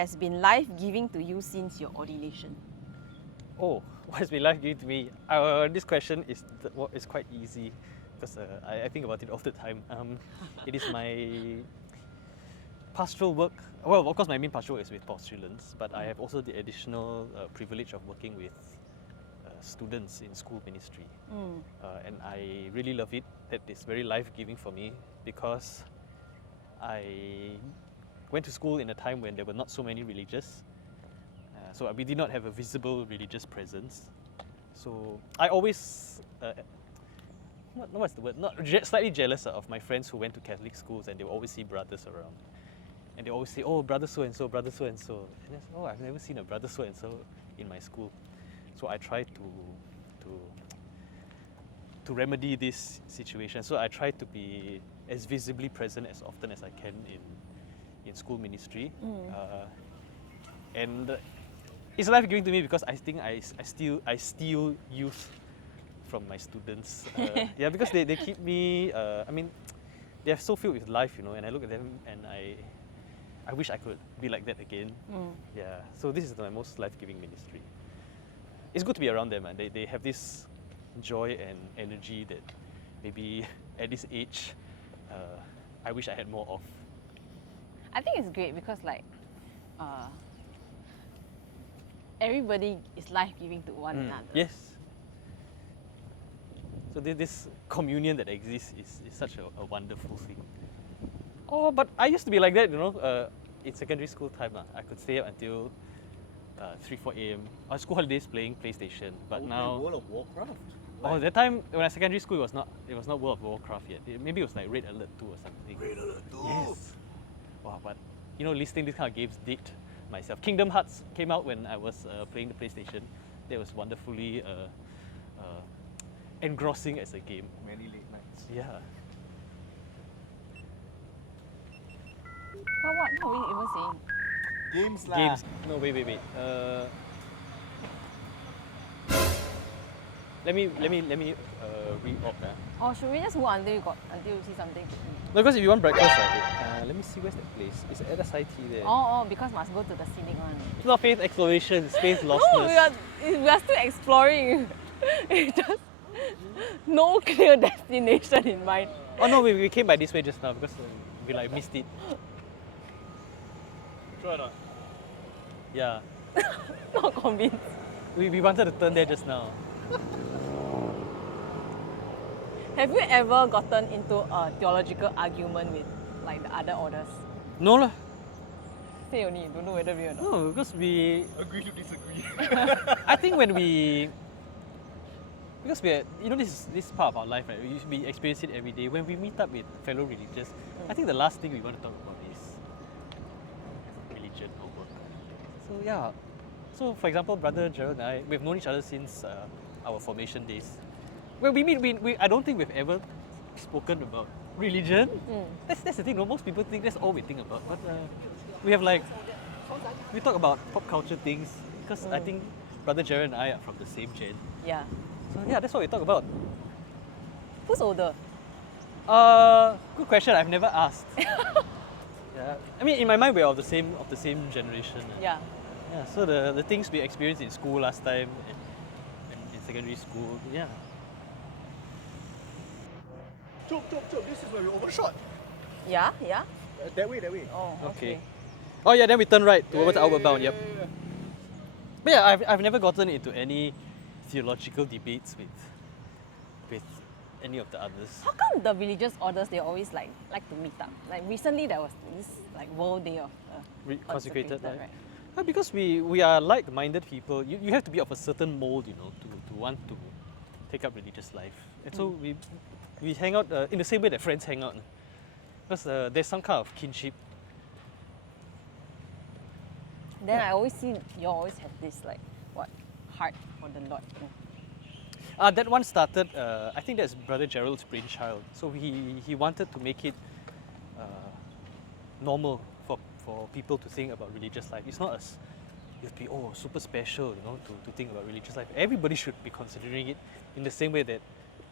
has been life-giving to you since your ordination? Oh, what has been life giving to me? This question is quite easy because I think about it all the time. It is my pastoral work. Well, of course, my main pastoral work is with postulants, but I have also the additional privilege of working with students in school ministry. And I really love it. That is very life-giving for me because I went to school in a time when there were not so many religious. So we did not have a visible religious presence. So I always, what's the word? Slightly jealous of my friends who went to Catholic schools and they will always see brothers around. And they always say, oh, brother so-and-so, brother so-and-so. And I say, oh, I've never seen a brother so-and-so in my school. So I try to remedy this situation. So I try to be as visibly present as often as I can in school ministry. And it's life-giving to me because I think I steal youth from my students. Yeah, because they keep me, I mean, they're so filled with life, you know, and I look at them and I wish I could be like that again. Yeah, so this is my most life-giving ministry. It's good to be around them, and they have this joy and energy that maybe at this age, I wish I had more of. I think it's great because everybody is life-giving to one another. Yes. So this communion that exists is such a wonderful thing. Oh, but I used to be like that, you know. In secondary school time, I could stay up until 3-4 a.m. on school holidays playing PlayStation. But now World of Warcraft. Oh, that time when I was secondary school, it was not World of Warcraft yet. Maybe it was like Red Alert 2 or something. Red Alert 2. Yes. Wow, but you know, listing these kind of games did myself. Kingdom Hearts came out when I was playing the PlayStation. That was wonderfully engrossing as a game. Many late nights. Yeah. What are we even saying? Games lah. Games. No, wait. Let me re-op. Or should we just go until you see something? No, because if you want breakfast, right? Let me see where's that place. It's at SIT there. Oh, because must go to the scenic one. It's not faith exploration, it's faith No, lostness. we are still exploring. It's just no clear destination in mind. Oh no, we came by this way just now because we like missed it. Sure or not? Yeah. Not convinced. We wanted to turn there just now. Have you ever gotten into a theological argument with like the other orders? No lah. Say only, don't know whether we or not. No, because we. Agree to disagree. I think when because we're, you know, this part of our life, right? We experience it every day. When we meet up with fellow religious, I think the last thing we want to talk about is religion or work. So yeah. So for example, Brother Gerald and I, we've known each other since our formation days. When we meet, I don't think we've ever spoken about religion. That's the thing. No, most people think that's all we think about. But we have we talk about pop culture things because I think Brother Gerald and I are from the same gen. Yeah. So yeah, that's what we talk about. Who's older? Good question. I've never asked. Yeah. I mean, in my mind, we're of the same generation. Yeah. Yeah. So the things we experienced in school last time and in secondary school, yeah. Chop. This is where we overshot. Yeah? That way. Oh, okay. Oh yeah, then we turn right towards Outward Bound. Yep. Yeah. But yeah, I've never gotten into any theological debates with any of the others. How come the religious orders they always like to meet up? Like recently there was this like World Day of Consecrated life. right? Because we are like-minded people. You have to be of a certain mold, you know, to want to take up religious life. And so we hang out in the same way that friends hang out. Because there's some kind of kinship. Then I always see you always have this like heart for the Lord. That one started, I think that's Brother Gerald's brainchild. So he wanted to make it normal for people to think about religious life. It's not as you have to be super special, you know, to think about religious life. Everybody should be considering it in the same way that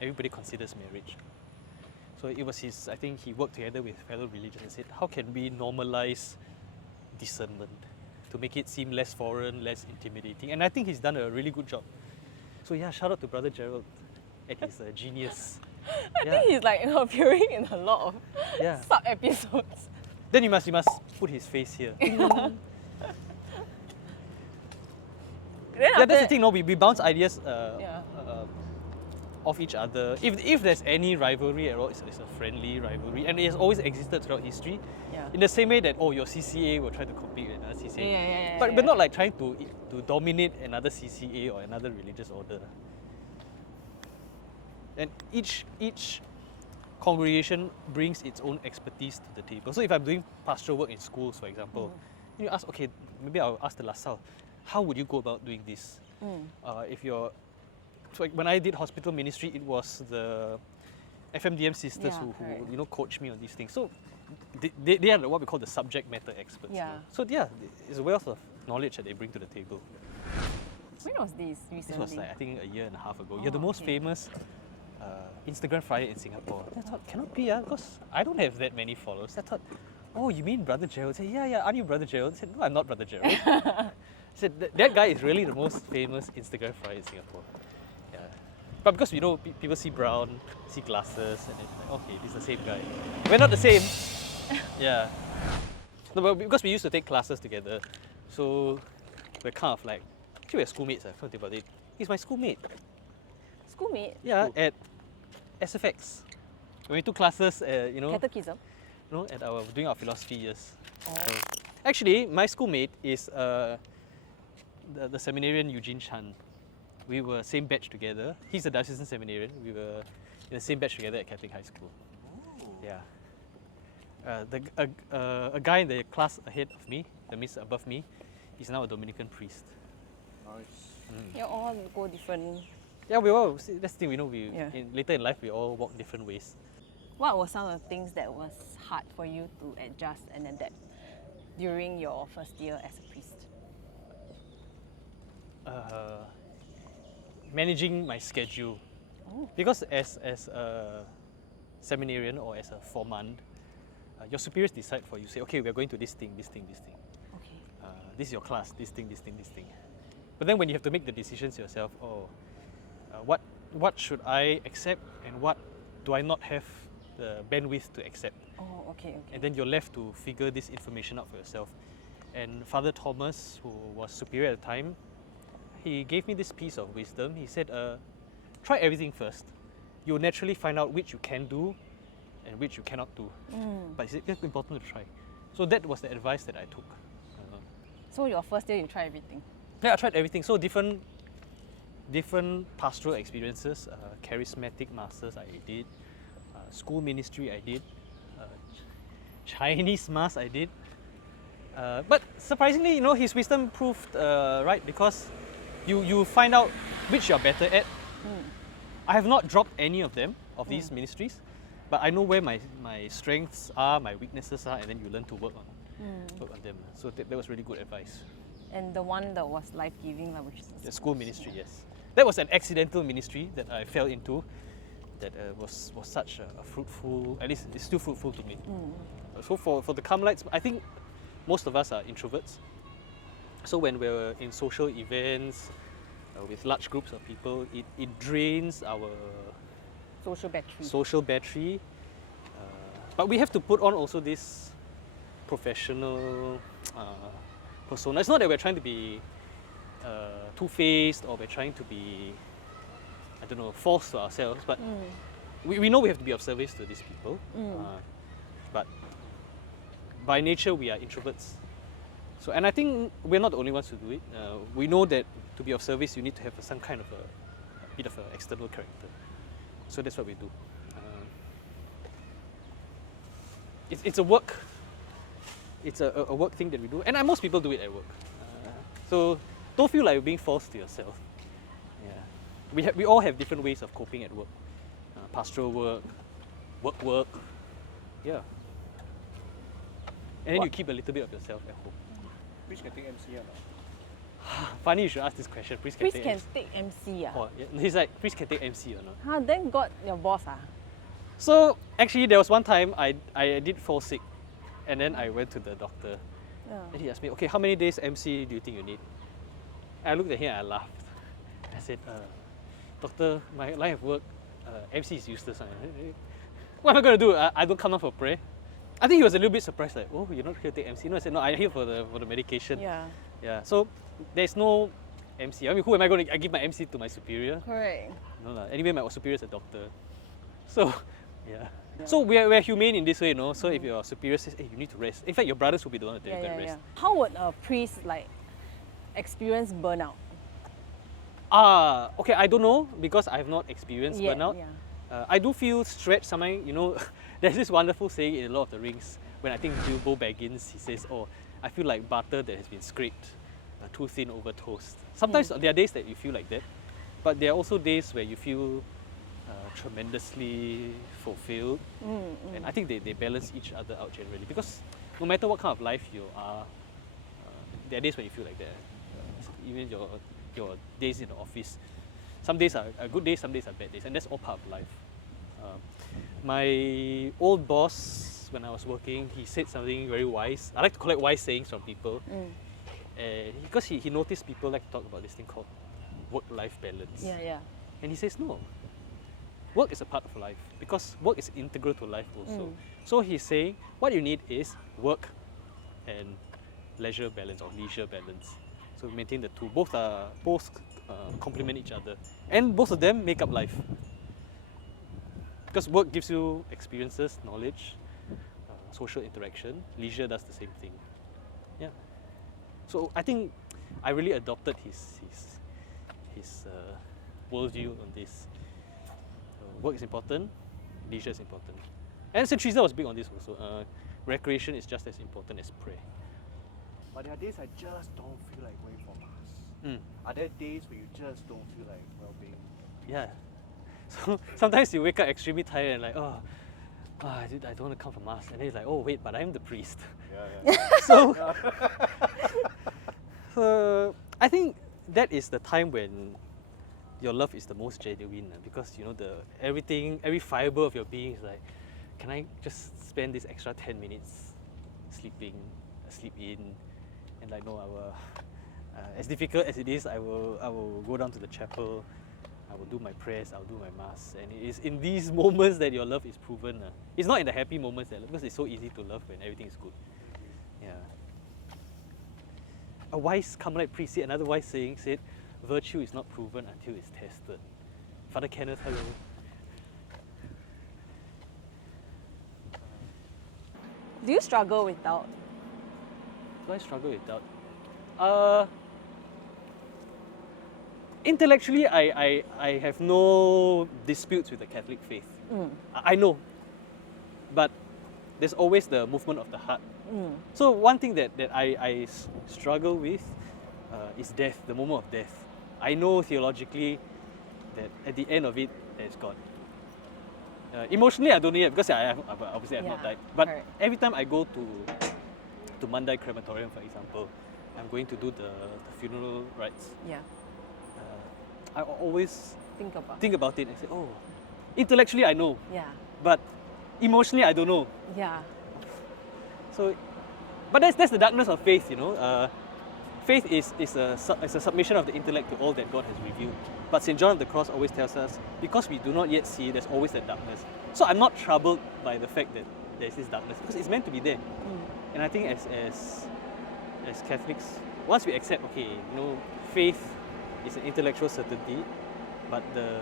everybody considers marriage. So it was I think he worked together with fellow religions and said, how can we normalize discernment? to make it seem less foreign, less intimidating. And I think he's done a really good job. So yeah, shout out to Brother Gerald and his genius. I think he's like appearing in a lot of Yeah. sub episodes. Then you must put his face here. Yeah, that's the thing. No, we bounce ideas off each other. If there's any rivalry at all, it's a friendly rivalry, and it has always existed throughout history. Yeah. In the same way that your CCA will try to compete with another CCA, Yeah, but not like trying to dominate another CCA or another religious order. And each congregation brings its own expertise to the table. So if I'm doing pastoral work in schools, for example, you ask, okay, maybe I'll ask the LaSalle, how would you go about doing this? So when I did hospital ministry, it was the FMDM sisters who coach me on these things. So they are what we call the subject matter experts. Yeah. So yeah, it's a wealth of knowledge that they bring to the table. When was this recently? This was like, I think, a year and a half ago. You're the most famous Instagram friar in Singapore. I thought, cannot be, because I don't have that many followers. I thought, oh, you mean Brother Gerald? I said, yeah, aren't you Brother Gerald? I said, no, I'm not Brother Gerald. I said, that guy is really the most famous Instagram friar in Singapore. Yeah. But because, people see brown, see glasses, and they're like, okay, this is the same guy. We're not the same. Yeah. No, but because we used to take classes together, so we're kind of like, actually we're schoolmates, I thought about it. He's my schoolmate. Schoolmate? Yeah, at SFX. When we took classes, Catechism? doing our philosophy years. Oh. So, actually, my schoolmate is the seminarian Eugene Chan. We were same batch together. He's a diocesan seminarian. We were in the same batch together at Catholic High School. Yeah. A guy in the class ahead of me, that means above me, is now a Dominican priest. Nice. You all go different. Yeah, we all. That's the thing. Later in life, we all walk different ways. What were some of the things that was hard for you to adjust and adapt during your first year as a priest? Managing my schedule. Oh. Because as a seminarian or as a formand, your superiors decide for you. Say, okay, we're going to this thing. Okay. This is your class. This thing. But then when you have to make the decisions yourself, what should I accept and what do I not have the bandwidth to accept? Oh, okay. And then you're left to figure this information out for yourself. And Father Thomas, who was superior at the time, he gave me this piece of wisdom. He said, try everything first. You'll naturally find out which you can do and which you cannot do. But it's important to try. So that was the advice that I took. So your first year you try everything? Yeah, I tried everything. So different pastoral experiences, charismatic masters I did, school ministry I did, Chinese mass I did. But surprisingly, his wisdom proved right, because you find out which you're better at. I have not dropped any of them, of these ministries, but I know where my strengths are, my weaknesses are, and then you learn to work on them. So that was really good advice. And the one that was life-giving, which is The school ministry, yes. That was an accidental ministry that I fell into that was such a fruitful, at least it's still fruitful to me. So for the Carmelites, I think most of us are introverts. So when we're in social events with large groups of people, it drains our social battery. But we have to put on also this professional persona. It's not that we're trying to be two-faced or we're trying to be, false to ourselves, but we know we have to be of service to these people. But by nature, we are introverts. So, and I think we're not the only ones who do it. We know that to be of service, you need to have some kind of a bit of an external character. So that's what we do. It's a work. It's a work thing that we do, and most people do it at work. So don't feel like you're being false to yourself. Yeah, we all have different ways of coping at work. Pastoral work. Yeah. And then you keep a little bit of yourself at home. Priest can take MC or not? Funny you should ask this question. Priest can Priest can take MC. Oh, yeah. He's like, priest can take MC or not? Then got your boss. So actually, there was one time I did fall sick, and then I went to the doctor, And he asked me, okay, how many days MC do you think you need? And I looked at him and I laughed. I said, Doctor, my line of work, MC is useless. What am I going to do? I don't come down for prayer. I think he was a little bit surprised, like, oh, you're not here to take MC? No, I said, no, I'm here for the medication. Yeah. So there's no MC. I mean, who am I going to give my MC to my superior? Correct. No, anyway, my superior is a doctor. So, yeah. So we're humane in this way, you know. So if your superior says, hey, you need to rest. In fact, your brothers will be the one to tell you to rest. How would a priest experience burnout? Okay, I don't know because I have not experienced burnout. I do feel stretched sometimes, you know. There's this wonderful saying in Lord of the Rings when I think Bilbo Baggins, he says, oh, I feel like butter that has been scraped too thin over toast. Sometimes there are days that you feel like that, but there are also days where you feel tremendously fulfilled. And I think they balance each other out generally, because no matter what kind of life you are, there are days where you feel like that. Even your days in the office, some days are good days, some days are bad days, and that's all part of life. My old boss, when I was working, he said something very wise. I like to collect wise sayings from people, because he noticed people like to talk about this thing called work-life balance. And he says, no, work is a part of life, because work is integral to life also. So he's saying what you need is work and leisure balance or leisure balance. So maintain the two. Both complement each other, and both of them make up life. Because work gives you experiences, knowledge, social interaction. Leisure does the same thing. Yeah. So I think I really adopted his worldview on this. Work is important, leisure is important. And St. Teresa was big on this also. Recreation is just as important as prayer. But there are days I just don't feel like going for mass. Are there days where you just don't feel like well-being? Yeah. So sometimes you wake up extremely tired and like, I don't want to come for mass. And then it's like, oh wait, but I'm the priest. So I think that is the time when your love is the most genuine, because you know every fiber of your being is like, can I just spend this extra 10 minutes sleep in, and like, no, I will, as difficult as it is, I will go down to the chapel, I will do my prayers, I'll do my mass, and it is in these moments that your love is proven. It's not in the happy moments because it's so easy to love when everything is good. Yeah. A wise Carmelite priest said, another wise saying said, virtue is not proven until it's tested. Father Kenneth, hello. Do you struggle with doubt? Do I struggle with doubt? Intellectually, I have no disputes with the Catholic faith. I know, but there's always the movement of the heart. So one thing that I struggle with is death, the moment of death. I know theologically that at the end of it, there's God. Emotionally, I don't know yet because obviously I've not died. But every time I go to Mandai Crematorium, for example, I'm going to do the funeral rites. I always think about it and say, oh, intellectually I know, but emotionally I don't know. So, but that's the darkness of faith, you know. Faith is a submission of the intellect to all that God has revealed. But St. John of the Cross always tells us, because we do not yet see, there's always that darkness. So I'm not troubled by the fact that there's this darkness, because it's meant to be there. And I think as Catholics, once we accept, okay, you know, faith is an intellectual certainty, but the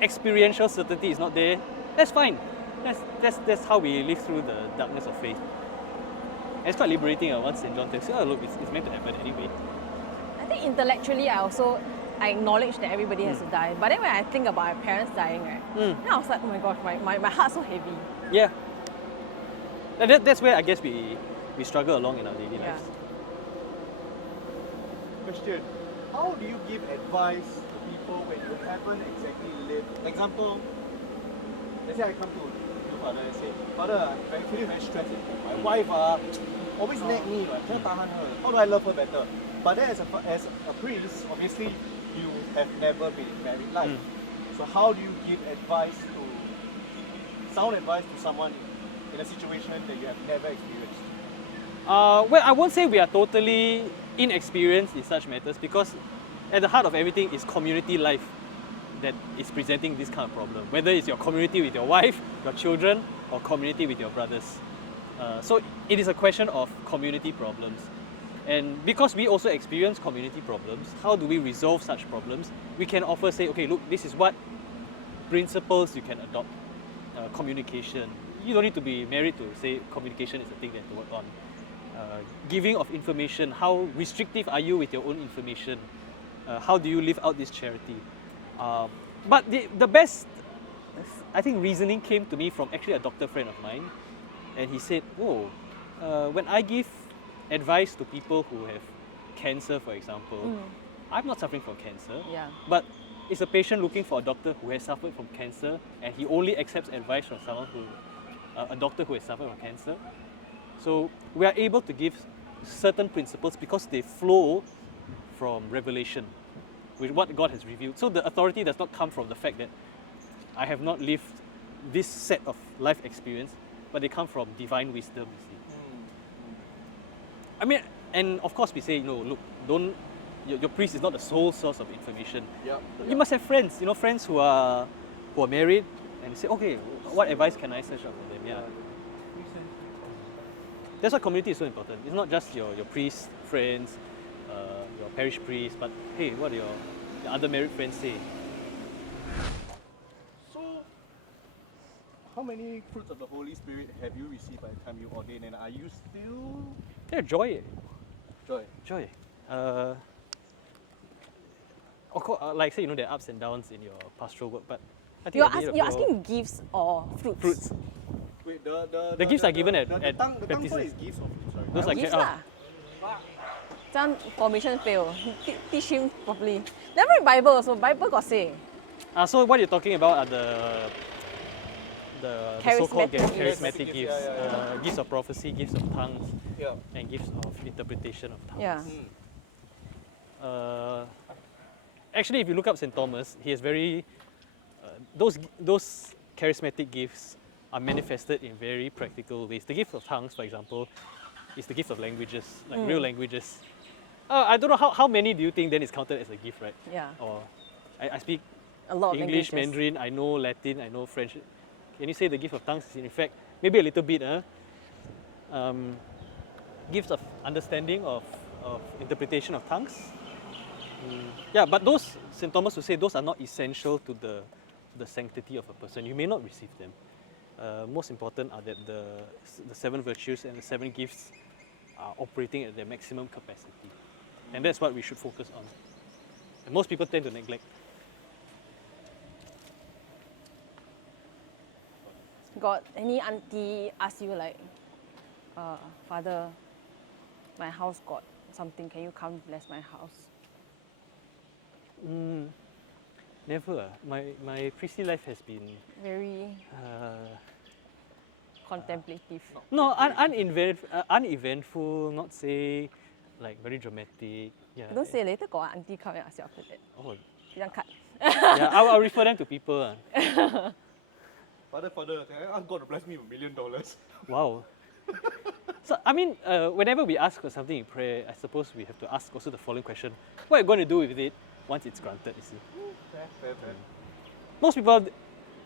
experiential certainty is not there, that's fine. That's how we live through the darkness of faith. And it's quite liberating once St. John tells you, oh look, it's meant to happen anyway. I think intellectually I acknowledge that everybody has to die. But then when I think about my parents dying, then I was like, oh my gosh, my heart's so heavy. Yeah. And that's where I guess we struggle along in our daily lives. Question, how do you give advice to people when you haven't exactly lived? Example, let's say I come to you, Father, and say, Father, I'm feeling very stressed. My wife always nag me, I can't tahan her. How do I love her better? But then as a priest, obviously, you have never been in married life. So how do you give sound advice to someone in a situation that you have never experienced? Well, I won't say we are totally inexperienced in such matters, because at the heart of everything is community life that is presenting this kind of problem. Whether it's your community with your wife, your children, or community with your brothers. So it is a question of community problems. And because we also experience community problems, how do we resolve such problems? We can offer, say, okay, look, this is what principles you can adopt. Communication. You don't need to be married to say communication is a thing that to work on. Giving of information. How restrictive are you with your own information? How do you live out this charity? But the best, I think, reasoning came to me from actually a doctor friend of mine. And he said, when I give advice to people who have cancer, for example, I'm not suffering from cancer, but it's a patient looking for a doctor who has suffered from cancer, and he only accepts advice from someone a doctor who has suffered from cancer. So we are able to give certain principles because they flow from revelation, with what God has revealed. So the authority does not come from the fact that I have not lived this set of life experience, but they come from divine wisdom, you see. I mean, and of course we say, look, your priest is not the sole source of information. You must have friends, friends who are married, and say, okay, what advice can I search out for them? That's why community is so important. It's not just your priest, friends, your parish priest, but hey, what do your other married friends say? So, how many fruits of the Holy Spirit have you received by the time you ordained, and are you still... Yeah, joy. Joy. Of course, like say, there are ups and downs in your pastoral work, but I think You're asking gifts or fruits? Fruits. Wait, The gifts are given at the baptism. is gifts of fruits, right? Those are Gifts oh. lah. 这样 formation fail. Teach him properly. Then read Bible also. Bible got say. So what you're talking about are the so-called Charismatic charismatic gifts. Gifts of prophecy, gifts of tongues, and gifts of interpretation of tongues. Actually, if you look up St. Thomas, he has very... those charismatic gifts are manifested in very practical ways. The gift of tongues, for example, is the gift of languages, like real languages. I don't know how many do you think then is counted as a gift, right? Yeah. Or I speak A lot of English, languages. Mandarin, I know Latin, I know French. Can you say the gift of tongues is in fact maybe a little bit, gifts of understanding of interpretation of tongues? Yeah, but those, St. Thomas would say, those are not essential to the sanctity of a person. You may not receive them. Most important are that the 7 virtues and the 7 gifts are operating at their maximum capacity. And that's what we should focus on. And most people tend to neglect. Got any auntie ask you like, Father, my house got something, can you come bless my house? Never. My priestly life has been Very contemplative. no, uneventful, not say like very dramatic. Yeah. Don't say later got auntie come and ask you after that. Oh, You don't cut. yeah, I'll refer them to people. Father, I ask God to bless me with $1 million. Wow. So, I mean, whenever we ask for something in prayer, I suppose we have to ask also the following question. What are you going to do with it once it's granted, you see? Fair. Most people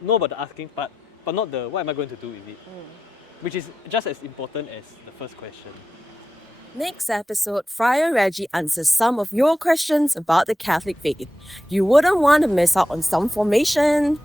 know about the asking part, but not the what am I going to do with it? Which is just as important as the first question. Next episode, Friar Reggie answers some of your questions about the Catholic faith. You wouldn't want to miss out on some formation.